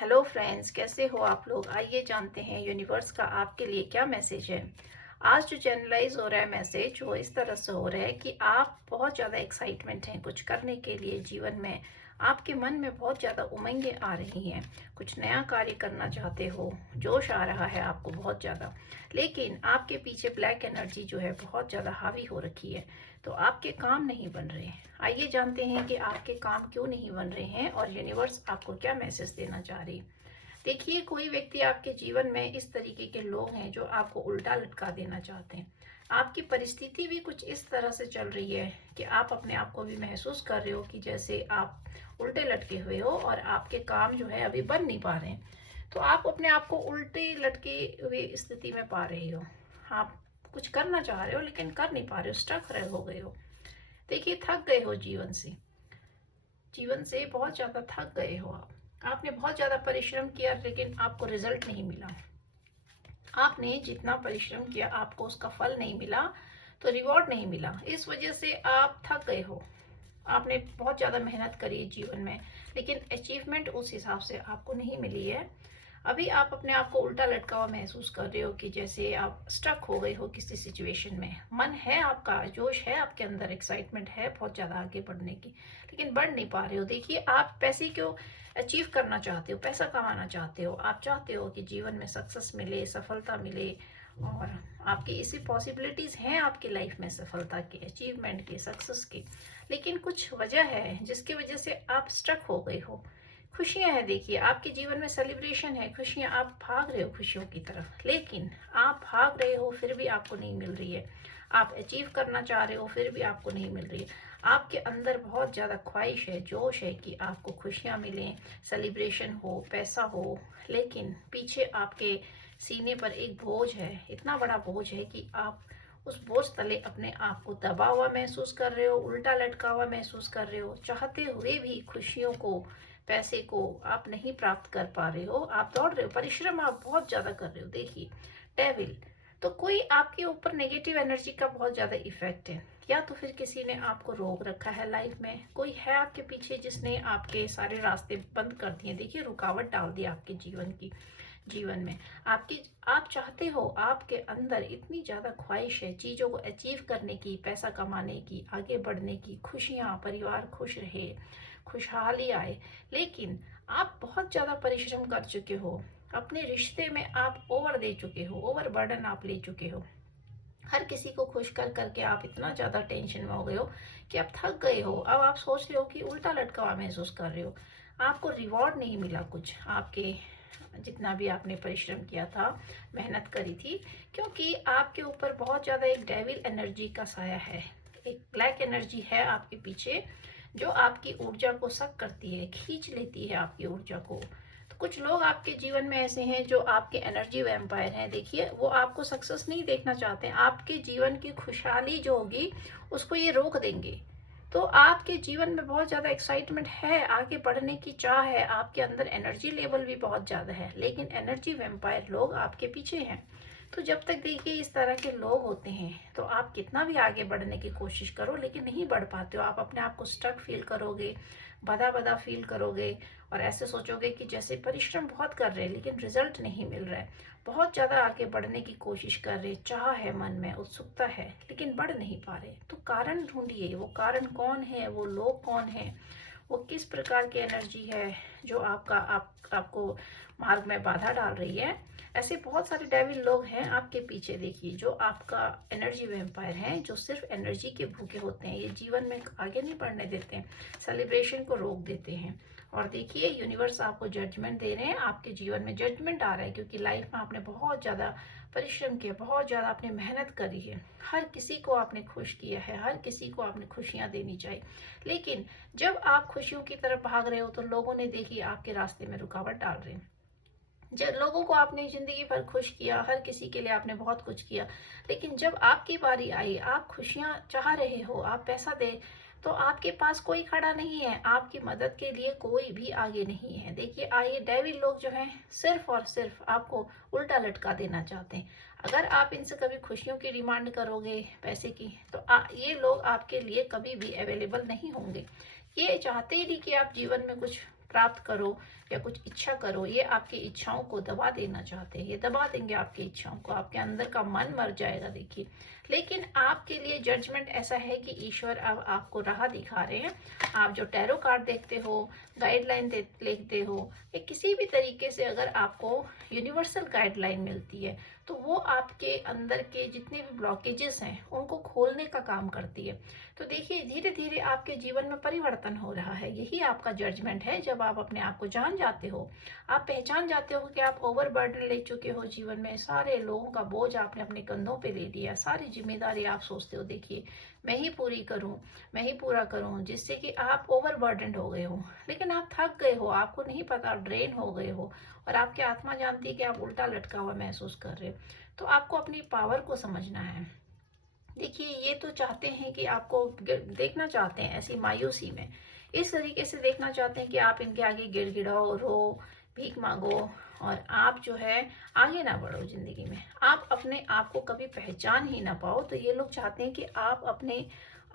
Hello friends, कैसे हो आप लोग। आइए जानते हैं यूनिवर्स का आपके लिए क्या मैसेज है। आज जो चैनलाइज हो रहा है मैसेज वो इस तरह से हो रहा है कि आप बहुत ज़्यादा एक्साइटमेंट हैं कुछ करने के लिए जीवन में। आपके मन में बहुत ज़्यादा उमंगें आ रही हैं, कुछ नया कार्य करना चाहते हो, जोश आ रहा है आपको बहुत ज़्यादा। लेकिन आपके पीछे ब्लैक एनर्जी जो है बहुत ज़्यादा हावी हो रखी है, तो आपके काम नहीं बन रहे हैं। आइए जानते हैं कि आपके काम क्यों नहीं बन रहे हैं और यूनिवर्स आपको क्या मैसेज देना चाह रही है। देखिए, कोई व्यक्ति आपके जीवन में इस तरीके के लोग हैं जो आपको उल्टा लटका देना चाहते हैं। आपकी परिस्थिति भी कुछ इस तरह से चल रही है कि आप अपने आप को भी महसूस कर रहे हो कि जैसे आप उल्टे लटके हुए हो और आपके काम जो है अभी बन नहीं पा रहे हैं। तो आप अपने आप को उल्टे लटके हुए स्थिति में पा रहे हो। आप कुछ करना चाह रहे हो लेकिन कर नहीं पा रहे हो, स्टक रहे हो गए हो। देखिए, थक गए हो जीवन से बहुत ज़्यादा थक गए हो आप। आपने बहुत ज़्यादा परिश्रम किया लेकिन आपको रिजल्ट नहीं मिला। आपने जितना परिश्रम किया आपको उसका फल नहीं मिला, तो रिवॉर्ड नहीं मिला। इस वजह से आप थक गए हो। आपने बहुत ज़्यादा मेहनत करी है जीवन में, लेकिन अचीवमेंट उस हिसाब से आपको नहीं मिली है। अभी आप अपने आप को उल्टा लटका हुआ महसूस कर रहे हो कि जैसे आप स्टक हो गए हो किसी सिचुएशन में। मन है आपका, जोश है आपके अंदर, एक्साइटमेंट है बहुत ज़्यादा आगे बढ़ने की, लेकिन बढ़ नहीं पा रहे हो। देखिए, आप पैसे क्यों अचीव करना चाहते हो, पैसा कमाना चाहते हो, आप चाहते हो कि जीवन में सक्सेस मिले, सफलता मिले, और आपकी इसी पॉसिबिलिटीज़ हैं आपकी लाइफ में सफलता के, अचीवमेंट के, सक्सेस के। लेकिन कुछ वजह है जिसकी वजह से आप स्टक हो गए हो। खुशियां हैं, देखिए आपके जीवन में सेलिब्रेशन है, खुशियां, आप भाग रहे हो खुशियों की तरफ, लेकिन आप भाग रहे हो फिर भी आपको नहीं मिल रही है। आप अचीव करना चाह रहे हो फिर भी आपको नहीं मिल रही है। आपके अंदर बहुत ज़्यादा ख्वाहिश है, जोश है कि आपको खुशियां मिलें, सेलिब्रेशन हो, पैसा हो, लेकिन पीछे आपके सीने पर एक बोझ है, इतना बड़ा बोझ है कि आप उस बोझ तले अपने आप को दबा हुआ महसूस कर रहे हो, उल्टा लटका हुआ महसूस कर रहे हो। चाहते हुए भी खुशियों को, पैसे को आप नहीं प्राप्त कर पा रहे हो। आप दौड़ रहे हो, परिश्रम आप बहुत ज़्यादा कर रहे हो। देखिए, डेविल, तो कोई आपके ऊपर नेगेटिव एनर्जी का बहुत ज़्यादा इफेक्ट है, या तो फिर किसी ने आपको रोक रखा है लाइफ में। कोई है आपके पीछे जिसने आपके सारे रास्ते बंद कर दिए। देखिए, रुकावट डाल दी आपके जीवन में। आपकी, आप चाहते हो, आपके अंदर इतनी ज़्यादा ख्वाहिश है चीज़ों को अचीव करने की, पैसा कमाने की, आगे बढ़ने की, खुशियाँ, परिवार खुश रहे, खुशहाली आए, लेकिन आप बहुत ज़्यादा परिश्रम कर चुके हो। अपने रिश्ते में आप ओवर दे चुके हो, ओवर बर्डन आप ले चुके हो। हर किसी को खुश कर करके आप इतना ज़्यादा टेंशन में हो गए हो कि आप थक गए हो। अब आप सोच रहे हो कि उल्टा लटका हुआ महसूस कर रहे हो। आपको रिवॉर्ड नहीं मिला कुछ, आपके जितना भी आपने परिश्रम किया था, मेहनत करी थी, क्योंकि आपके ऊपर बहुत ज़्यादा एक डेविल एनर्जी का साया है। एक ब्लैक एनर्जी है आपके पीछे जो आपकी ऊर्जा को सक करती है, खींच लेती है आपकी ऊर्जा को। तो कुछ लोग आपके जीवन में ऐसे हैं जो आपके एनर्जी वैम्पायर हैं। देखिए, वो आपको सक्सेस नहीं देखना चाहते हैं, आपके जीवन की खुशहाली जो होगी उसको ये रोक देंगे। तो आपके जीवन में बहुत ज़्यादा एक्साइटमेंट है, आगे बढ़ने की चाह है, आपके अंदर एनर्जी लेवल भी बहुत ज़्यादा है, लेकिन एनर्जी वैम्पायर लोग आपके पीछे हैं। तो जब तक देखिए इस तरह के लोग होते हैं तो आप कितना भी आगे बढ़ने की कोशिश करो लेकिन नहीं बढ़ पाते हो। आप अपने आप को स्टक फील करोगे, बदा बदा फील करोगे, और ऐसे सोचोगे कि जैसे परिश्रम बहुत कर रहे हैं लेकिन रिजल्ट नहीं मिल रहा है। बहुत ज़्यादा आगे बढ़ने की कोशिश कर रहे, चाह है मन में, उत्सुकता है, लेकिन बढ़ नहीं पा रहे। तो कारण ढूंढिए, वो कारण कौन है, वो लोग कौन है, वो किस प्रकार की एनर्जी है जो आपको मार्ग में बाधा डाल रही है। ऐसे बहुत सारे डेविल लोग हैं आपके पीछे, देखिए, जो आपका एनर्जी वैम्पायर हैं, जो सिर्फ एनर्जी के भूखे होते हैं। ये जीवन में आगे नहीं बढ़ने देते हैं, सेलिब्रेशन को रोक देते हैं। और देखिए, यूनिवर्स आपको जजमेंट दे रहे हैं, आपके जीवन में जजमेंट आ रहा है, क्योंकि लाइफ में आपने बहुत ज़्यादा परिश्रम किया, बहुत ज़्यादा आपने मेहनत करी है, हर किसी को आपने खुश किया है, हर किसी को आपने खुशियाँ देनी चाहिए। लेकिन जब आप खुशियों की तरफ भाग रहे हो तो लोगों ने, देखिए, आपके रास्ते में रुकावट डाल रहे हैं। जब लोगों को आपने जिंदगी भर खुश किया, हर किसी के लिए आपने बहुत कुछ किया, लेकिन जब आपकी बारी आई, आप खुशियां चाह रहे हो, आप पैसा दे, तो आपके पास कोई खड़ा नहीं है, आपकी मदद के लिए कोई भी आगे नहीं है। देखिए, आइए, डेविल लोग जो हैं सिर्फ और सिर्फ आपको उल्टा लटका देना चाहते हैं। अगर आप इनसे कभी खुशियों की डिमांड करोगे, पैसे की, तो ये लोग आपके लिए कभी भी अवेलेबल नहीं होंगे। ये चाहते ही नहीं कि आप जीवन में कुछ प्राप्त करो या कुछ इच्छा करो, ये आपकी इच्छाओं को दबा देना चाहते हैं। ये दबा देंगे आपकी इच्छाओं को, आपके अंदर का मन मर जाएगा देखिए। लेकिन आपके लिए जजमेंट ऐसा है कि ईश्वर अब आपको राह दिखा रहे हैं। आप जो टैरो कार्ड देखते हो, गाइडलाइन लिखते हो, या किसी भी तरीके से अगर आपको यूनिवर्सल गाइडलाइन मिलती है, तो वो आपके अंदर के जितने भी ब्लॉकेजेस हैं उनको खोलने का काम करती है। तो देखिए धीरे धीरे आपके जीवन में परिवर्तन हो रहा है। यही आपका जजमेंट है। जब आप अपने आप को जान जाते हो, आप पहचान जाते हो कि आप ओवरबर्डन ले चुके हो जीवन में, सारे लोगों का बोझ आपने अपने कंधों पे ले लिया, सारी जिम्मेदारी आप सोचते हो देखिए मैं ही पूरी करूं, मैं ही पूरा करूं, जिससे कि आप ओवरबर्डन हो गए हो। लेकिन आप थक गए हो, आपको नहीं पता, ड्रेन हो गए हो, और आपकी आत्मा जानती है कि आप उल्टा लटका हुआ महसूस कर रहे हो। तो आपको अपनी पावर को समझना है। देखिए ये तो चाहते हैं कि आपको देखना चाहते हैं ऐसी मायूसी में, इस तरीके से देखना चाहते हैं कि आप इनके आगे गिड़गिड़ाओ, रो, भीख मांगो, और आप जो है आगे ना बढ़ो जिंदगी में, आप अपने आप को कभी पहचान ही ना पाओ। तो ये लोग चाहते हैं कि आप अपने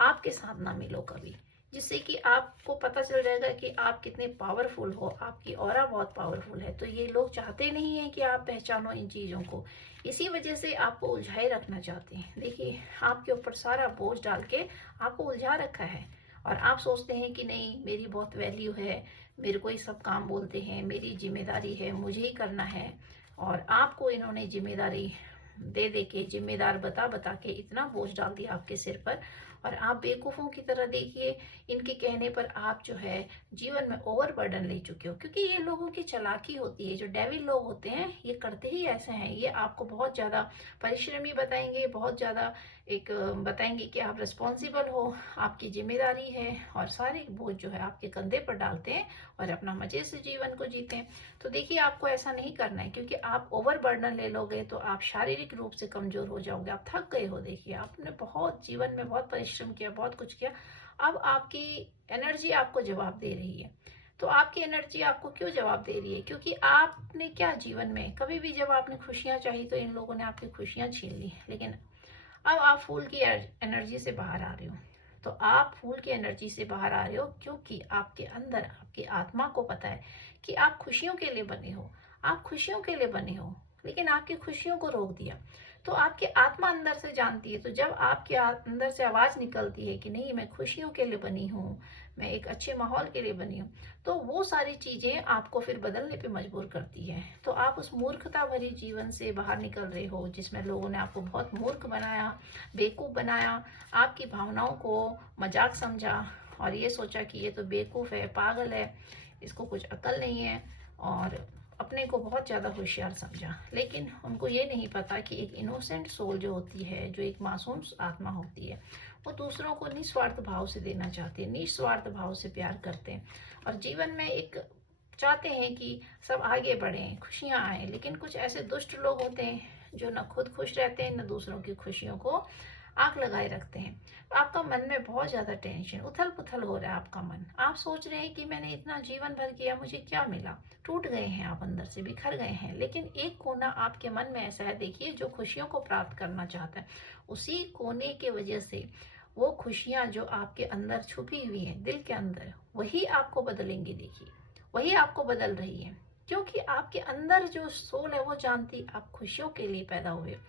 आप के साथ ना मिलो कभी, जिससे कि आपको पता चल जाएगा कि आप कितने पावरफुल हो, आपकी ऑरा बहुत पावरफुल है। तो ये लोग चाहते नहीं है कि आप पहचानो इन चीज़ों को, इसी वजह से आपको उलझाए रखना चाहते हैं। देखिए आपके ऊपर सारा बोझ डाल के आपको उलझा रखा है, और आप सोचते हैं कि नहीं मेरी बहुत वैल्यू है, मेरे को ही सब काम बोलते हैं, मेरी जिम्मेदारी है, मुझे ही करना है। और आपको इन्होंने जिम्मेदारी दे दे के, जिम्मेदार बता बता के इतना बोझ डाल दिया आपके सिर पर, और आप बेवकूफ़ों की तरह देखिए इनके कहने पर आप जो है जीवन में ओवरबर्डन ले चुके हो। क्योंकि ये लोगों की चालाकी होती है, जो डेविल लोग होते हैं ये करते ही ऐसे हैं। ये आपको बहुत ज़्यादा परिश्रमी बताएंगे, बहुत ज़्यादा एक बताएंगे कि आप रिस्पॉन्सिबल हो, आपकी जिम्मेदारी है, और सारे बोझ जो है आपके कंधे पर डालते हैं और अपना मज़े से जीवन को जीते हैं। तो देखिए आपको ऐसा नहीं करना है, क्योंकि आप ओवरबर्डन ले लोगे तो आप शारीरिक रूप से कमज़ोर हो जाओगे, आप थक गए हो। देखिए आपने बहुत जीवन में बहुत परिश्रम किया, बहुत कुछ किया, अब आपकी एनर्जी आपको जवाब दे रही है। तो आपकी एनर्जी आपको क्यों जवाब दे रही है? क्योंकि आपने क्या जीवन में कभी भी जब आपने खुशियां चाही तो इन लोगों ने आपकी खुशियां छीन ली। लेकिन अब आप फूल की एनर्जी से बाहर आ रहे हो। तो आप फूल की एनर्जी से बाहर आ रहे हो क्योंकि आपके अंदर, आपकी आत्मा को पता है कि आप खुशियों के लिए बने हो, आप खुशियों के लिए बने हो। लेकिन आपकी खुशियों को रोक दिया। तो आपकी आत्मा अंदर से जानती है। तो जब आपके अंदर से आवाज निकलती है कि नहीं मैं खुशियों के लिए बनी हूँ, मैं एक अच्छे माहौल के लिए बनी हूँ, तो वो सारी चीजें आपको फिर बदलने पे मजबूर करती है। तो आप उस मूर्खता भरी जीवन से बाहर निकल रहे हो, जिसमें लोगों ने आपको बहुत मूर्ख बनाया, बेवकूफ बनाया, आपकी भावनाओं को मजाक समझा, और ये सोचा कि ये तो बेवकूफ है, पागल है, इसको कुछ अकल नहीं है, और अपने को बहुत ज़्यादा होशियार समझा। लेकिन उनको ये नहीं पता कि एक इनोसेंट सोल जो होती है, जो एक मासूम आत्मा होती है, वो दूसरों को निस्वार्थ भाव से देना चाहते हैं, निस्वार्थ भाव से प्यार करते हैं, और जीवन में एक चाहते हैं कि सब आगे बढ़ें, खुशियाँ आए। लेकिन कुछ ऐसे दुष्ट लोग होते हैं जो न खुद खुश रहते हैं, न दूसरों की खुशियों को आग लगाए रखते हैं। आपका मन में बहुत ज़्यादा टेंशन, उथल पुथल हो रहा है आपका मन। आप सोच रहे हैं कि मैंने इतना जीवन भर किया, मुझे क्या मिला? टूट गए हैं आप, अंदर से बिखर गए हैं। लेकिन एक कोना आपके मन में ऐसा है देखिए, जो खुशियों को प्राप्त करना चाहता है, उसी कोने के वजह से वो खुशियाँ जो आपके अंदर छुपी हुई हैं दिल के अंदर, वही आपको बदलेंगी। देखिए वही आपको बदल रही है, क्योंकि आपके अंदर जो सोल है वो जानती आप खुशियों के लिए पैदा हुए हो,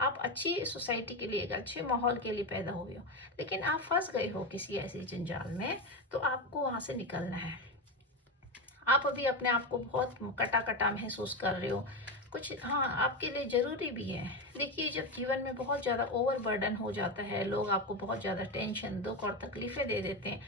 आप अच्छी सोसाइटी के लिए, एक अच्छे माहौल के लिए पैदा हुए हो। लेकिन आप फंस गए हो किसी ऐसे जंजाल में, तो आपको वहां से निकलना है। आप अभी अपने आप को बहुत कटा कटा महसूस कर रहे हो, कुछ हाँ आपके लिए जरूरी भी है। देखिए जब जीवन में बहुत ज़्यादा ओवरबर्डन हो जाता है, लोग आपको बहुत ज़्यादा टेंशन, दुख और तकलीफें दे देते हैं।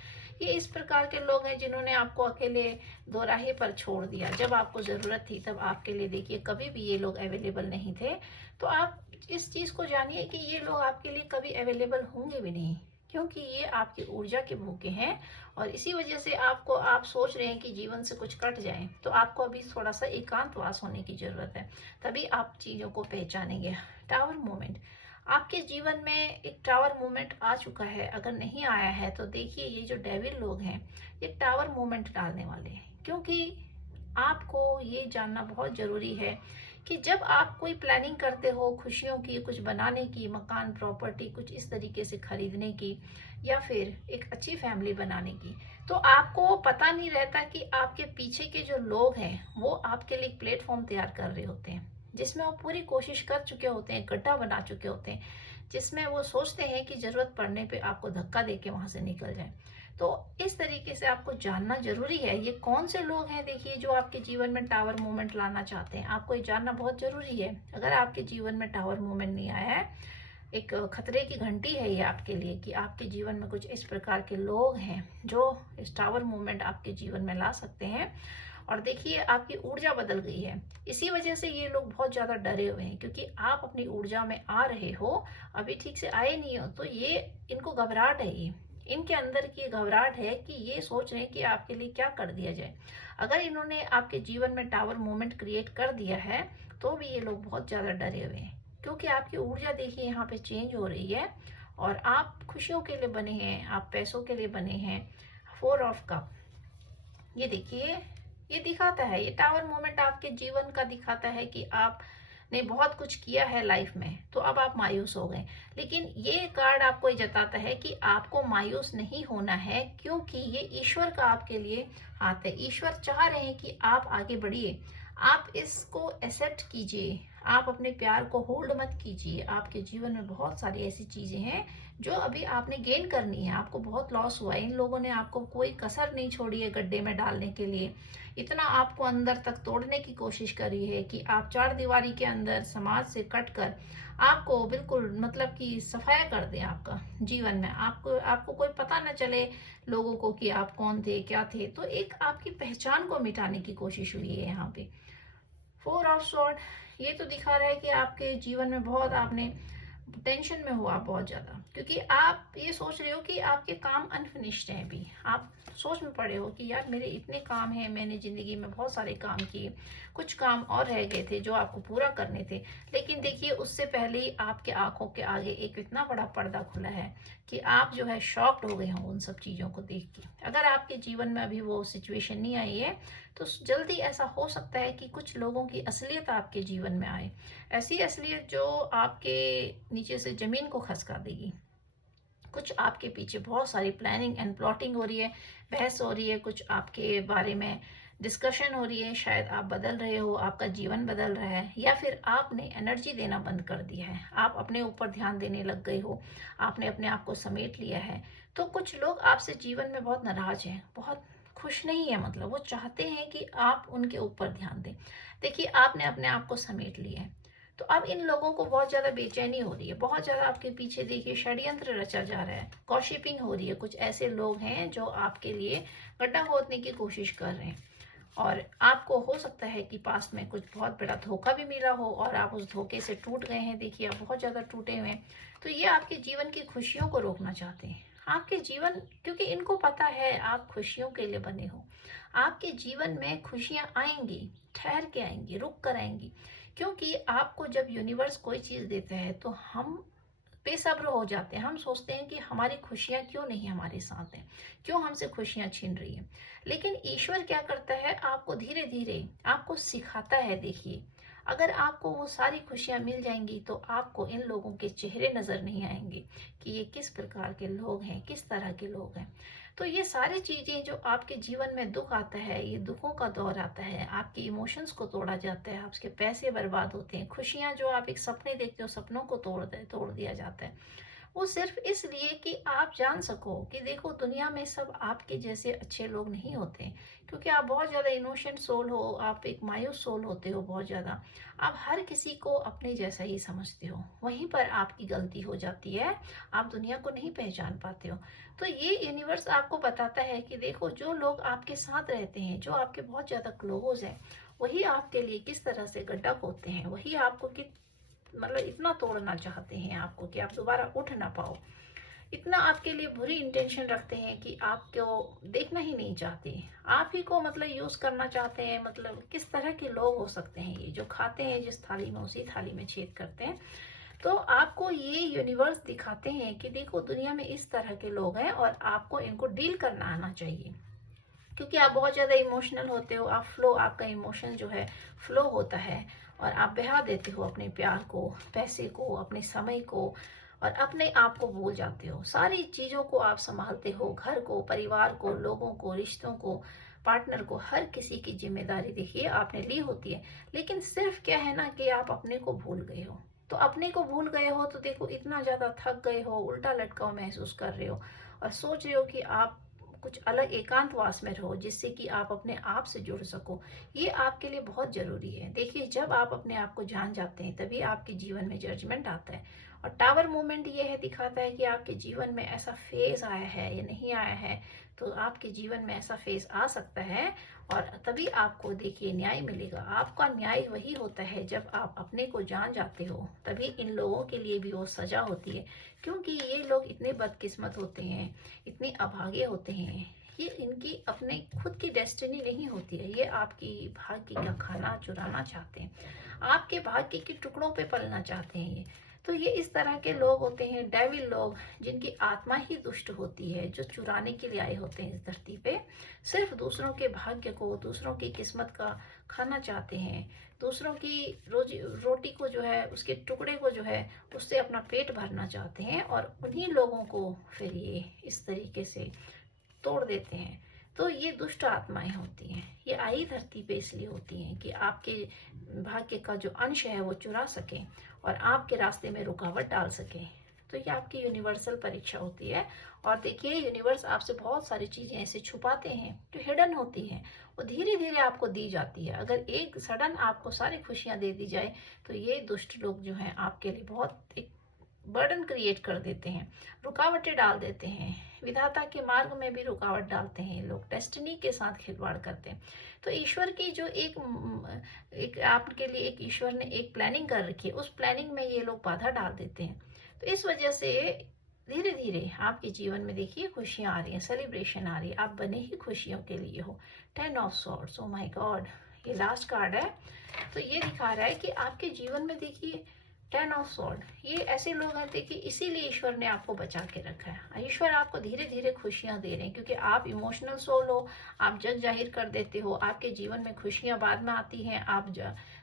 ये इस प्रकार के लोग हैं जिन्होंने आपको अकेले दोराहे पर छोड़ दिया। जब आपको ज़रूरत थी तब आपके लिए देखिए कभी भी ये लोग अवेलेबल नहीं थे। तो आप इस चीज़ को जानिए कि ये लोग आपके लिए कभी अवेलेबल होंगे भी नहीं, क्योंकि ये आपकी ऊर्जा के भूखे हैं। और इसी वजह से आपको, आप सोच रहे हैं कि जीवन से कुछ कट जाए, तो आपको अभी थोड़ा सा एकांतवास होने की जरूरत है, तभी आप चीज़ों को पहचानेंगे। टावर मोमेंट आपके जीवन में, एक टावर मोमेंट आ चुका है। अगर नहीं आया है तो देखिए ये जो डेविल लोग हैं ये टावर मोमेंट डालने वाले हैं, क्योंकि आपको ये जानना बहुत ज़रूरी है कि जब आप कोई प्लानिंग करते हो खुशियों की, कुछ बनाने की, मकान प्रॉपर्टी कुछ इस तरीके से खरीदने की, या फिर एक अच्छी फैमिली बनाने की, तो आपको पता नहीं रहता कि आपके पीछे के जो लोग हैं वो आपके लिए एक प्लेटफॉर्म तैयार कर रहे होते हैं, जिसमें वो पूरी कोशिश कर चुके होते हैं, गड्ढा बना चुके होते हैं, जिसमें वो सोचते हैं कि जरूरत पड़ने पे आपको धक्का देके वहां से निकल जाए। तो इस तरीके से आपको जानना जरूरी है ये कौन से लोग हैं, देखिए, जो आपके जीवन में टावर मूवमेंट लाना चाहते हैं। आपको ये जानना बहुत जरूरी है। अगर आपके जीवन में टावर मूवमेंट नहीं आया है, एक खतरे की घंटी है ये आपके लिए कि आपके जीवन में कुछ इस प्रकार के लोग हैं जो इस टावर मूवमेंट आपके जीवन में ला सकते हैं। और देखिए, आपकी ऊर्जा बदल गई है। इसी वजह से ये लोग बहुत ज्यादा डरे हुए हैं, क्योंकि आप अपनी ऊर्जा में आ रहे हो, अभी ठीक से आए नहीं हो, तो ये इनको घबराहट है। ये इनके अंदर की घबराहट है कि ये सोच रहे हैं कि आपके लिए क्या कर दिया जाए। अगर इन्होंने आपके जीवन में टावर मूवमेंट क्रिएट कर दिया है, तो भी ये लोग बहुत ज्यादा डरे हुए हैं, क्योंकि आपकी ऊर्जा देखिए यहाँ पे चेंज हो रही है। और आप खुशियों के लिए बने हैं, आप पैसों के लिए बने हैं। 4 ऑफ कप, ये देखिए, ये दिखाता है, ये टावर मोमेंट आपके जीवन का दिखाता है कि आपने बहुत कुछ किया है लाइफ में, तो अब आप मायूस हो गए। लेकिन ये कार्ड आपको ये जताता है कि आपको मायूस नहीं होना है, क्योंकि ये ईश्वर का आपके लिए हाथ है। ईश्वर चाह रहे हैं कि आप आगे बढ़िए। आप इसको एक्सेप्ट कीजिए, आप अपने प्यार को होल्ड मत कीजिए। आपके जीवन में बहुत सारी ऐसी चीजें हैं जो अभी आपने गेन करनी है। आपको बहुत लॉस हुआ है, इन लोगों ने आपको कोई कसर नहीं छोड़ी है गड्ढे में डालने के लिए। इतना आपको अंदर तक तोड़ने की कोशिश करी है कि आप चार दीवारी के अंदर समाज से कट कर आपको बिल्कुल मतलब कि सफाया कर दें आपका जीवन में। आपको कोई पता न चले लोगों को कि आप कौन थे, क्या थे। तो एक आपकी पहचान को मिटाने की कोशिश हुई है यहाँ पे। 4 ऑफ स्वॉर्ड, ये तो दिखा रहा है कि आपके जीवन में बहुत आपने टेंशन में हो आप बहुत ज्यादा, क्योंकि आप ये सोच रहे हो कि आपके काम अनफिनिश्ड हैं। अभी आप सोच में पड़े हो कि यार मेरे इतने काम हैं, मैंने जिंदगी में बहुत सारे काम किए, कुछ काम और रह गए थे जो आपको पूरा करने थे। लेकिन देखिए, उससे पहले ही आपके आंखों के आगे एक इतना बड़ा पर्दा खुला है कि आप जो है शॉक्ड हो गए हो उन सब चीजों को देख के। अगर आपके जीवन में अभी वो सिचुएशन नहीं आई है, तो जल्दी ऐसा हो सकता है कि कुछ लोगों की असलियत आपके जीवन में आए, ऐसी असलियत जो आपके नीचे से जमीन को खसका देगी। कुछ आपके पीछे बहुत सारी प्लानिंग एंड प्लॉटिंग हो रही है, बहस हो रही है, कुछ आपके बारे में डिस्कशन हो रही है। शायद आप बदल रहे हो, आपका जीवन बदल रहा है, या फिर आपने एनर्जी देना बंद कर दिया है, आप अपने ऊपर ध्यान देने लग गए हो, आपने अपने आप को समेट लिया है। तो कुछ लोग आपसे जीवन में बहुत नाराज हैं, बहुत खुश नहीं है, मतलब वो चाहते हैं कि आप उनके ऊपर ध्यान दें। देखिए, आपने अपने आप को समेट लिया है, तो अब इन लोगों को बहुत ज्यादा बेचैनी हो रही है, बहुत ज्यादा आपके पीछे देखिए षड्यंत्र रचा जा रहा है, गॉसिपिंग हो रही है। कुछ ऐसे लोग हैं जो आपके लिए गड्ढा खोदने की कोशिश कर रहे हैं, और आपको हो सकता है कि पास्ट में कुछ बहुत बड़ा धोखा भी मिला हो और आप उस धोखे से टूट गए हैं। देखिए, आप बहुत ज्यादा टूटे हुए हैं। तो ये आपके जीवन की खुशियों को रोकना चाहते हैं। आपके जीवन, क्योंकि इनको पता है आप खुशियों के लिए बने हो, आपके जीवन में खुशियां आएंगी, ठहर के आएंगी, रुक कर आएंगी। क्योंकि आपको जब यूनिवर्स कोई चीज देता है तो हम बेसब्र हो जाते हैं, हम सोचते हैं कि हमारी खुशियां क्यों नहीं हमारे साथ हैं, क्यों हमसे खुशियां छीन रही हैं। लेकिन ईश्वर क्या करता है, आपको धीरे धीरे आपको सिखाता है। देखिए, अगर आपको वो सारी खुशियां मिल जाएंगी तो आपको इन लोगों के चेहरे नजर नहीं आएंगे कि ये किस प्रकार के लोग हैं, किस तरह के लोग हैं। तो ये सारी चीजें जो आपके जीवन में दुख आता है, ये दुखों का दौर आता है, आपके इमोशंस को तोड़ा जाता है, आपके पैसे बर्बाद होते हैं, खुशियां जो आप एक सपने देखते हो, सपनों को तोड़ दिया जाता है। वो सिर्फ इसलिए कि आप जान सको कि देखो, दुनिया में सब आपके जैसे अच्छे लोग नहीं होते, क्योंकि आप बहुत ज्यादा इनोसेंट सोल हो, आप एक मायूस सोल होते हो बहुत ज्यादा। आप हर किसी को अपने जैसा ही समझते हो, वहीं पर आपकी गलती हो जाती है, आप दुनिया को नहीं पहचान पाते हो। तो ये यूनिवर्स आपको बताता है कि देखो, जो लोग आपके साथ रहते हैं, जो आपके बहुत ज्यादा क्लोज हैं, वही आपके लिए किस तरह से गड्ढा खोदते हैं, वही आपको मतलब इतना तोड़ना चाहते हैं आपको कि आप दोबारा उठ ना पाओ। इतना आपके लिए बुरी इंटेंशन रखते हैं कि आपको देखना ही नहीं चाहते, आप ही को मतलब यूज करना चाहते हैं। मतलब किस तरह के लोग हो सकते हैं ये, जो खाते हैं जिस थाली में उसी थाली में छेद करते हैं। तो आपको ये यूनिवर्स दिखाते हैं कि देखो, दुनिया में इस तरह के लोग हैं और आपको इनको डील करना आना चाहिए। क्योंकि आप बहुत ज़्यादा इमोशनल होते हो। आप फ्लो, आपका इमोशन जो है फ्लो होता है और आप बहा देते हो अपने प्यार को, पैसे को, अपने समय को, और अपने आप को भूल जाते हो। सारी चीज़ों को आप संभालते हो, घर को, परिवार को, लोगों को, रिश्तों को, पार्टनर को, हर किसी की जिम्मेदारी देखिए आपने ली होती है। लेकिन सिर्फ क्या है ना कि आप अपने को भूल गए हो। तो अपने को भूल गए हो तो देखो इतना ज़्यादा थक गए हो, उल्टा लटकाव महसूस कर रहे हो और सोच रहे हो कि आप कुछ अलग एकांतवास में रहो जिससे कि आप अपने आप से जुड़ सको। ये आपके लिए बहुत ज़रूरी है। देखिए, जब आप अपने आप को जान जाते हैं तभी आपके जीवन में जजमेंट आता है। और टावर मूवमेंट ये है, दिखाता है कि आपके जीवन में ऐसा फेज आया है या नहीं आया है। तो आपके जीवन में ऐसा फेज आ सकता है और तभी आपको देखिए न्याय मिलेगा। आपका न्याय वही होता है जब आप अपने को जान जाते हो, तभी इन लोगों के लिए भी वो सजा होती है। क्योंकि ये लोग इतने बदकिस्मत होते हैं, इतने अभागे होते हैं, ये इनकी अपने खुद की डेस्टिनी नहीं होती है। ये आपकी भाग्य का खाना चुराना चाहते हैं, आपके भाग्य के टुकड़ों पे पलना चाहते हैं ये। तो ये इस तरह के लोग होते हैं, डेविल लोग, जिनकी आत्मा ही दुष्ट होती है, जो चुराने के लिए आए होते हैं इस धरती पे। सिर्फ दूसरों के भाग्य को, दूसरों की किस्मत का खाना चाहते हैं, दूसरों की रोजी रोटी को जो है, उसके टुकड़े को जो है, उससे अपना पेट भरना चाहते हैं और उन्हीं लोगों को फिर ये इस तरीके से तोड़ देते हैं। तो ये दुष्ट आत्माएं होती हैं। ये आई धरती पे इसलिए होती हैं कि आपके भाग्य का जो अंश है वो चुरा सकें और आपके रास्ते में रुकावट डाल सकें। तो ये आपकी यूनिवर्सल परीक्षा होती है। और देखिए, यूनिवर्स आपसे बहुत सारी चीज़ें ऐसे छुपाते हैं जो हिडन होती हैं, वो धीरे धीरे आपको दी जाती है। अगर एक सडन आपको सारी खुशियां दे दी जाए तो ये दुष्ट लोग जो हैं आपके लिए बहुत एक बर्डन क्रिएट कर देते हैं, रुकावटें डाल देते हैं। विधाता के मार्ग में भी रुकावट डालते हैं लोग, डेस्टिनी के साथ खिलवाड़ करते हैं। तो ईश्वर की जो एक आपके लिए एक ईश्वर ने एक प्लानिंग कर रखी है, उस प्लानिंग में ये लोग बाधा डाल देते हैं। तो इस वजह से धीरे धीरे आपके जीवन में देखिए खुशियां आ रही हैं, सेलिब्रेशन आ रही है। आप बने ही खुशियों के लिए हो। 10 of swords, oh my God, ये लास्ट कार्ड है। तो ये दिखा रहा है कि आपके जीवन में देखिए 10 ऑफ सॉर्ड, ये ऐसे लोग हैं देखिए, इसीलिए ईश्वर ने आपको बचा के रखा है। ईश्वर आपको धीरे धीरे खुशियां दे रहे हैं क्योंकि आप इमोशनल सोल हो। आप जग जाहिर कर देते हो, आपके जीवन में खुशियां बाद में आती हैं, आप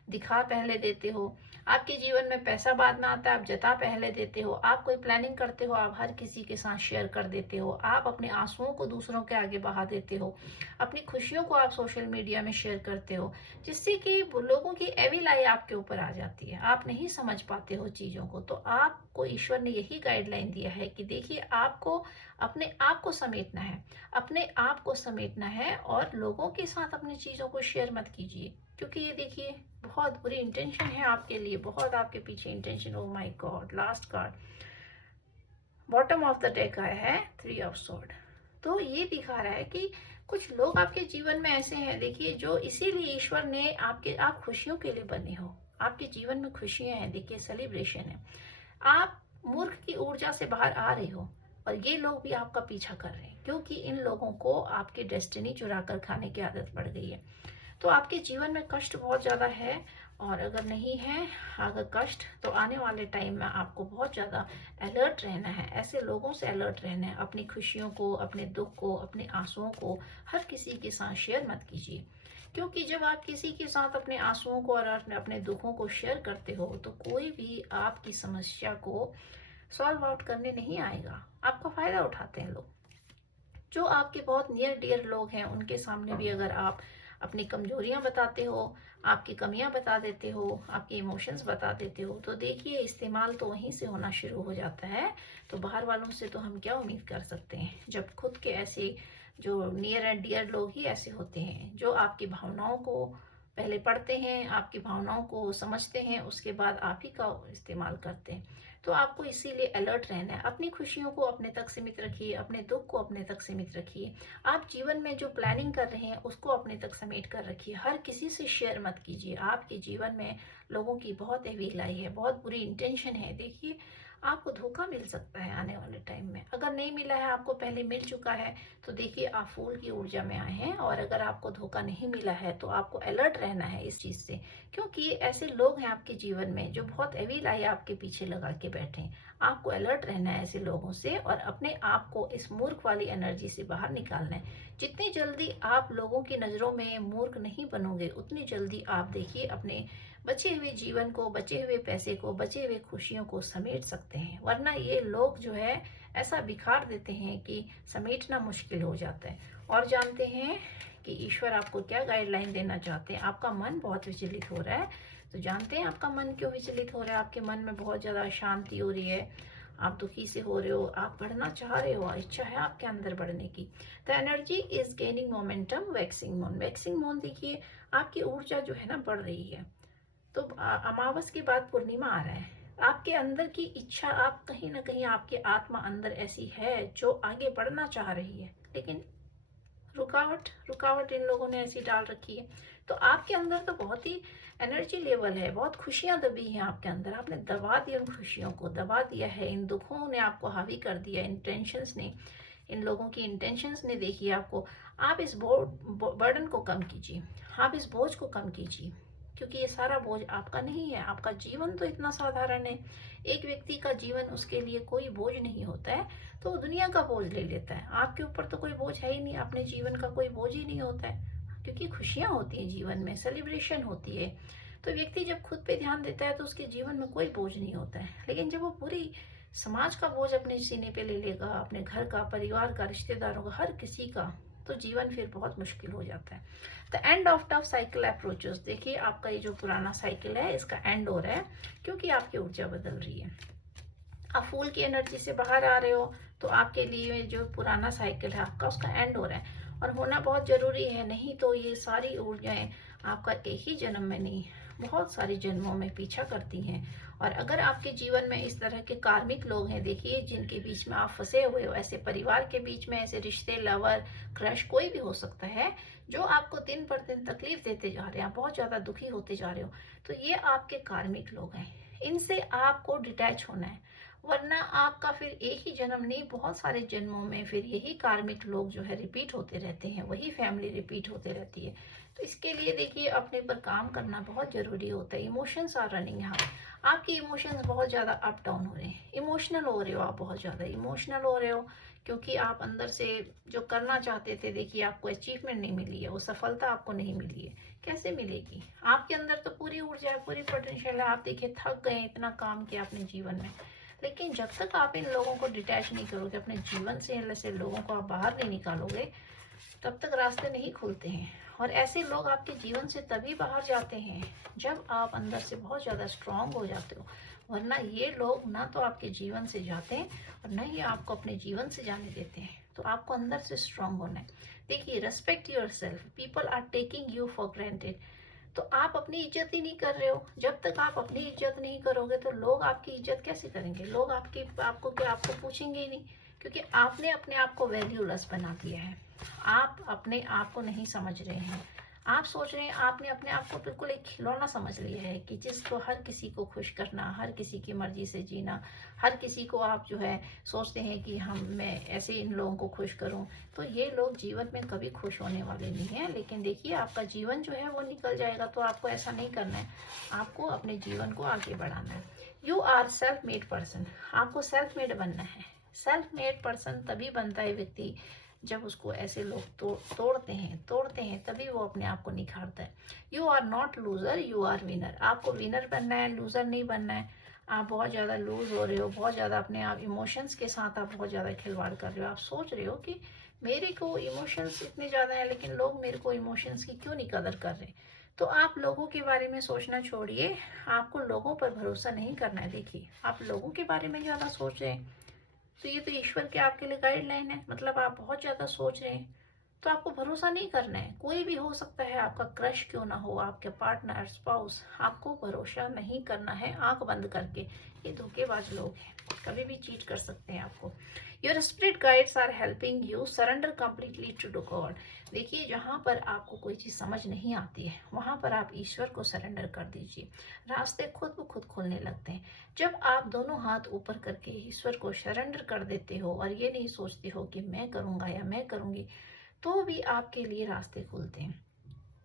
दिखा पहले देते हो। आपके जीवन में पैसा बाद में आता है, आप जता पहले देते हो। आप कोई प्लानिंग करते हो, आप हर किसी के साथ शेयर कर देते हो। आप अपने आंसुओं को दूसरों के आगे बहा देते हो, अपनी खुशियों को आप सोशल मीडिया में शेयर करते हो, जिससे कि लोगों की एविल आई आपके ऊपर आ जाती है। आप नहीं समझ पाते हो चीज़ों को। तो आपको ईश्वर ने यही गाइडलाइन दिया है कि देखिए, आपको अपने आप को समेटना है, अपने आप को समेटना है और लोगों के साथ अपनी चीज़ों को शेयर मत कीजिए। क्योंकि ये देखिए बहुत बुरी इंटेंशन है आपके लिए, बहुत आपके पीछे intention. Oh my God, last card bottom of the deck आया है 3 ऑफ सॉर्ड। तो ये दिखा रहा है कि कुछ लोग आपके जीवन में ऐसे हैं देखिए, जो इसीलिए ईश्वर ने आप खुशियों के लिए बने हो। आपके जीवन में खुशियां हैं, देखिए सेलिब्रेशन है। आप मूर्ख की ऊर्जा से बाहर आ रहे हो और ये लोग भी आपका पीछा कर रहे हैं क्योंकि इन लोगों को आपकी डेस्टिनी चुरा कर खाने की आदत पड़ गई है। तो आपके जीवन में कष्ट बहुत ज़्यादा है और अगर नहीं है अगर कष्ट, तो आने वाले टाइम में आपको बहुत ज़्यादा अलर्ट रहना है। ऐसे लोगों से अलर्ट रहना है। अपनी खुशियों को, अपने दुख को, अपने आंसुओं को हर किसी के साथ शेयर मत कीजिए। क्योंकि जब आप किसी के साथ अपने आंसुओं को और अपने दुखों को शेयर करते हो तो कोई भी आपकी समस्या को सॉल्व आउट करने नहीं आएगा। आपका फ़ायदा उठाते हैं लोग। जो आपके बहुत नियर डियर लोग हैं उनके सामने भी अगर आप अपनी कमजोरियां बताते हो, आपकी कमियां बता देते हो, आपके इमोशंस बता देते हो, तो देखिए इस्तेमाल तो वहीं से होना शुरू हो जाता है। तो बाहर वालों से तो हम क्या उम्मीद कर सकते हैं जब खुद के ऐसे जो नियर एंड डियर लोग ही ऐसे होते हैं, जो आपकी भावनाओं को पहले पढ़ते हैं, आपकी भावनाओं को समझते हैं, उसके बाद आप ही का इस्तेमाल करते हैं। तो आपको इसीलिए अलर्ट रहना है। अपनी खुशियों को अपने तक सीमित रखिए, अपने दुख को अपने तक सीमित रखिए। आप जीवन में जो प्लानिंग कर रहे हैं उसको अपने तक समेट कर रखिए। हर किसी से शेयर मत कीजिए। आपके जीवन में लोगों की बहुत एविल आई है, बहुत बुरी इंटेंशन है। देखिए, आपको धोखा मिल सकता है आने वाले टाइम में। अगर नहीं मिला है, आपको पहले मिल चुका है, तो देखिए आप फूल की ऊर्जा में आए हैं। और अगर आपको धोखा नहीं मिला है तो आपको अलर्ट रहना है इस चीज़ से, क्योंकि ऐसे लोग हैं आपके जीवन में जो बहुत एविल आई आपके पीछे लगा के बैठे हैं। आपको अलर्ट रहना है ऐसे लोगों से और अपने आप को इस मूर्ख वाली एनर्जी से बाहर निकालना है। जितनी जल्दी आप लोगों की नज़रों में मूर्ख नहीं बनोगे, उतनी जल्दी आप देखिए अपने बचे हुए जीवन को, बचे हुए पैसे को, बचे हुए खुशियों को समेट सकते हैं। वरना ये लोग जो है ऐसा बिखार देते हैं कि समेटना मुश्किल हो जाता है। और जानते हैं कि ईश्वर आपको क्या गाइडलाइन देना चाहते हैं। आपका मन बहुत विचलित हो रहा है, तो जानते हैं आपका मन क्यों विचलित हो रहा है। आपके मन में बहुत ज़्यादा अशांति हो रही है, आप दुखी से हो रहे हो, आप बढ़ना चाह रहे हो, इच्छा है आपके अंदर बढ़ने की। The energy is gaining momentum, waxing moon. Waxing moon देखिए आपकी ऊर्जा जो है ना बढ़ रही है। तो अमावस के बाद पूर्णिमा आ रहा है। आपके अंदर की इच्छा, आप कहीं ना कहीं आपकी आत्मा अंदर ऐसी है जो आगे बढ़ना चाह रही है, लेकिन रुकावट रुकावट इन लोगों ने ऐसी डाल रखी है। तो आपके अंदर तो बहुत ही एनर्जी लेवल है, बहुत खुशियां दबी हैं आपके अंदर। आपने दबा दिया, उन खुशियों को दबा दिया है, इन दुखों ने आपको हावी कर दिया, इन टेंशन्स ने, इन लोगों की इंटेंशंस ने देखिए आपको। आप इस बर्डन को कम कीजिए, आप इस बोझ को कम कीजिए, क्योंकि ये सारा बोझ आपका नहीं है। आपका जीवन तो इतना साधारण है। एक व्यक्ति का जीवन, उसके लिए कोई बोझ नहीं होता है, तो वो दुनिया का बोझ ले लेता है। आपके ऊपर तो कोई बोझ है ही नहीं, अपने जीवन का कोई बोझ ही नहीं होता है, क्योंकि खुशियां होती हैं जीवन में, सेलिब्रेशन होती है। तो व्यक्ति जब खुद पे ध्यान देता है तो उसके जीवन में कोई बोझ नहीं होता है। लेकिन जब वो पूरी समाज का बोझ अपने सीने पे ले लेगा, अपने घर का, परिवार का, रिश्तेदारों का, हर किसी का, तो जीवन फिर बहुत मुश्किल हो जाता है। The end of tough cycle approaches. देखिए आपका ये जो पुराना साइकिल है, इसका एंड हो रहा है, क्योंकि आपकी ऊर्जा बदल रही है। आप फूल की एनर्जी से बाहर आ रहे हो, तो आपके लिए जो पुराना साइकिल है आपका, उसका एंड हो रहा है। और होना बहुत जरूरी है, नहीं तो ये सारी ऊर्जाएं आपका एक ही जन्म में नहीं, बहुत सारे जन्मों में पीछा करती हैं। और अगर आपके जीवन में इस तरह के कार्मिक लोग हैं, देखिए जिनके बीच में आप फंसे हुए हो, ऐसे परिवार के बीच में, ऐसे रिश्ते, लवर, क्रश, कोई भी हो सकता है, जो आपको दिन पर दिन तकलीफ देते जा रहे हैं, आप बहुत ज्यादा दुखी होते जा रहे हो, तो ये आपके कार्मिक लोग हैं। इनसे आपको डिटैच होना है, वरना आपका फिर एक ही जन्म नहीं, बहुत सारे जन्मों में फिर यही कार्मिक लोग जो है रिपीट होते रहते हैं, वही फैमिली रिपीट होते रहती है। तो इसके लिए देखिए अपने पर काम करना बहुत जरूरी होता है। इमोशंस आर रनिंग यहाँ, आपके इमोशंस बहुत ज़्यादा अप डाउन हो रहे हैं, इमोशनल हो रहे हो, आप बहुत ज़्यादा इमोशनल हो रहे हो, क्योंकि आप अंदर से जो करना चाहते थे, देखिए आपको अचीवमेंट नहीं मिली है, वो सफलता आपको नहीं मिली है। कैसे मिलेगी? आपके अंदर तो पूरी ऊर्जा है, पूरी पोटेंशियल है। आप देखिए थक गए, इतना काम किया अपने जीवन में, लेकिन जब तक आप इन लोगों को डिटैच नहीं करोगे अपने जीवन से, ऐसे लोगों को आप बाहर नहीं निकालोगे, तब तक रास्ते नहीं खुलते हैं। और ऐसे लोग आपके जीवन से तभी बाहर जाते हैं जब आप अंदर से बहुत ज़्यादा स्ट्रांग हो जाते हो। वरना ये लोग ना तो आपके जीवन से जाते हैं और न ही आपको अपने जीवन से जाने देते हैं। तो आपको अंदर से स्ट्रांग होना है। देखिए, respect yourself, people are taking you for granted. तो आप अपनी इज्जत ही नहीं कर रहे हो। जब तक आप अपनी इज्जत नहीं करोगे तो लोग आपकी इज्जत कैसे करेंगे? लोग आपको पूछेंगे ही नहीं, क्योंकि आपने अपने आप को वैल्यूलेस बना दिया है। आप अपने आप को नहीं समझ रहे हैं। आप सोच रहे हैं, आपने अपने आप को बिल्कुल एक खिलौना समझ लिया है कि जिसको हर किसी को खुश करना, हर किसी की मर्जी से जीना, हर किसी को आप जो है सोचते हैं कि मैं ऐसे इन लोगों को खुश करूं। तो ये लोग जीवन में कभी खुश होने वाले नहीं हैं। लेकिन देखिए आपका जीवन जो है वो निकल जाएगा, तो आपको ऐसा नहीं करना है। आपको अपने जीवन को आगे बढ़ाना है। You are self made person, आपको सेल्फ मेड बनना है। सेल्फ मेड पर्सन तभी बनता है व्यक्ति जब उसको ऐसे लोग तोड़ते हैं, तभी वो अपने आप को निखारता है। You are not loser, you are winner. आपको विनर बनना है, लूजर नहीं बनना है। आप बहुत ज़्यादा लूज हो रहे हो, बहुत ज़्यादा अपने आप इमोशंस के साथ आप बहुत ज़्यादा खिलवाड़ कर रहे हो। आप सोच रहे हो कि मेरे को इमोशंस इतने ज़्यादा है, लेकिन लोग मेरे को इमोशंस की क्यों नहीं कदर कर रहे। तो आप लोगों के बारे में सोचना छोड़िए, आपको लोगों पर भरोसा नहीं करना है। देखिए, आप लोगों के बारे में ज़्यादा सोच रहे हैं, तो ये तो ईश्वर के आपके लिए गाइडलाइन है, मतलब आप बहुत ज़्यादा सोच रहे हैं। तो आपको भरोसा नहीं करना है। कोई भी हो सकता है, आपका क्रश क्यों ना हो, आपके पार्टनर, स्पाउस, आपको भरोसा नहीं करना है आंख बंद करके। ये धोखेबाज लोग हैं, कभी भी चीट कर सकते हैं आपको। Your spirit guides are helping you surrender completely to God. देखिए, जहाँ पर आपको कोई चीज़ समझ नहीं आती है वहाँ पर आप ईश्वर को सरेंडर कर दीजिए, रास्ते खुद ब खुद खुलने लगते हैं। जब आप दोनों हाथ ऊपर करके ईश्वर को सरेंडर कर देते हो और ये नहीं सोचते हो कि मैं करूँगा या मैं करूँगी, तो भी आपके लिए रास्ते खुलते हैं।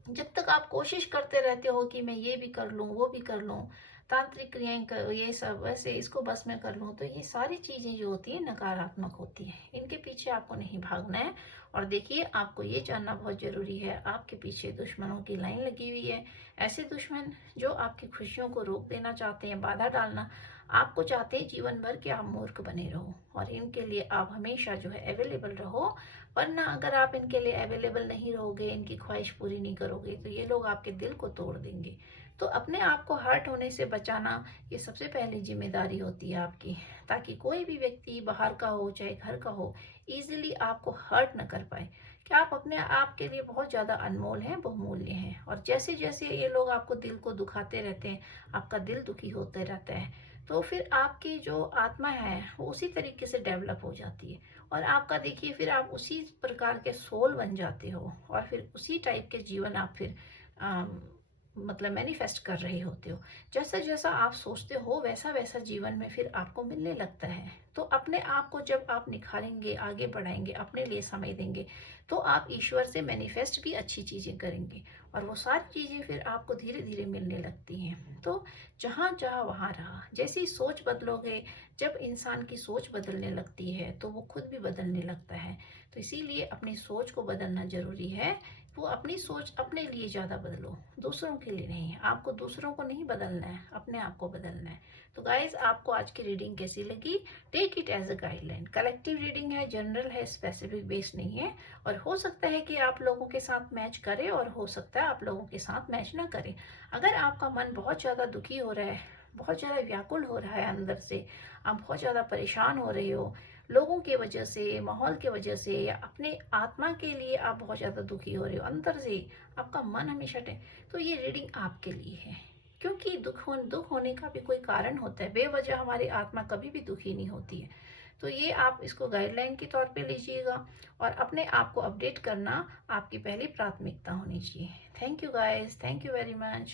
जब तक आप कोशिश करते रहते हो कि मैं ये भी कर लूँ, वो भी कर लूँ, तांत्रिक क्रियाएं ये सब वैसे इसको बस में कर लूँ, तो ये सारी चीज़ें जो होती है नकारात्मक होती है। इनके पीछे आपको नहीं भागना है। और देखिए, आपको ये जानना बहुत ज़रूरी है, आपके पीछे दुश्मनों की लाइन लगी हुई है। ऐसे दुश्मन जो आपकी खुशियों को रोक देना चाहते हैं, बाधा डालना आपको चाहते हैं जीवन भर कि आप मूर्ख बने रहो, और इनके लिए आप हमेशा जो है अवेलेबल रहो। वरना अगर आप इनके लिए अवेलेबल नहीं रहोगे, इनकी ख्वाहिश पूरी नहीं करोगे, तो ये लोग आपके दिल को तोड़ देंगे। तो अपने आप को हर्ट होने से बचाना ये सबसे पहली जिम्मेदारी होती है आपकी, ताकि कोई भी व्यक्ति बाहर का हो चाहे घर का हो इजीली आपको हर्ट न कर पाए। कि आप अपने आप के लिए बहुत ज़्यादा अनमोल हैं, बहुमूल्य हैं। और जैसे जैसे ये लोग आपको दिल को दुखाते रहते हैं, आपका दिल दुखी होते रहता है, तो फिर आपकी जो आत्मा है वो उसी तरीके से डेवलप हो जाती है। और आपका देखिए, फिर आप उसी प्रकार के सोल बन जाते हो, और फिर उसी टाइप के जीवन आप फिर मतलब मैनिफेस्ट कर रहे होते हो। जैसा जैसा आप सोचते हो वैसा वैसा जीवन में फिर आपको मिलने लगता है। तो अपने आप को जब आप निखारेंगे, आगे बढ़ाएंगे, अपने लिए समय देंगे, तो आप ईश्वर से मैनिफेस्ट भी अच्छी चीज़ें करेंगे, और वो सारी चीज़ें फिर आपको धीरे धीरे मिलने लगती हैं। तो जहाँ जहाँ वहाँ रहा, जैसी सोच बदलोगे, जब इंसान की सोच बदलने लगती है तो वो खुद भी बदलने लगता है। तो इसीलिए अपनी सोच को बदलना जरूरी है। वो अपनी सोच अपने लिए ज़्यादा बदलो, दूसरों के लिए नहीं। आपको दूसरों को नहीं बदलना है, अपने आप को बदलना है। तो गाइज, आपको आज की रीडिंग कैसी लगी? Take it as a guideline. Collective reading है, जनरल है, स्पेसिफिक बेस नहीं है। और हो सकता है कि आप लोगों के साथ मैच करे, और हो सकता है आप लोगों के साथ मैच ना करे। अगर आपका मन बहुत ज़्यादा दुखी हो रहा है, बहुत ज़्यादा व्याकुल हो रहा है अंदर से, आप बहुत ज़्यादा परेशान हो रहे हो लोगों की वजह से, माहौल की वजह से, या अपने आत्मा के लिए आप बहुत ज़्यादा दुखी हो रहे हो अंदर से, आपका मन हमेशा तो ये रीडिंग आपके लिए है। क्योंकि दुख होने का भी कोई कारण होता है, बेवजह हमारी आत्मा कभी भी दुखी नहीं होती है। तो ये आप इसको गाइडलाइन के तौर पे लीजिएगा, और अपने आप को अपडेट करना आपकी पहली प्राथमिकता होनी चाहिए। Thank you guys, thank you very much.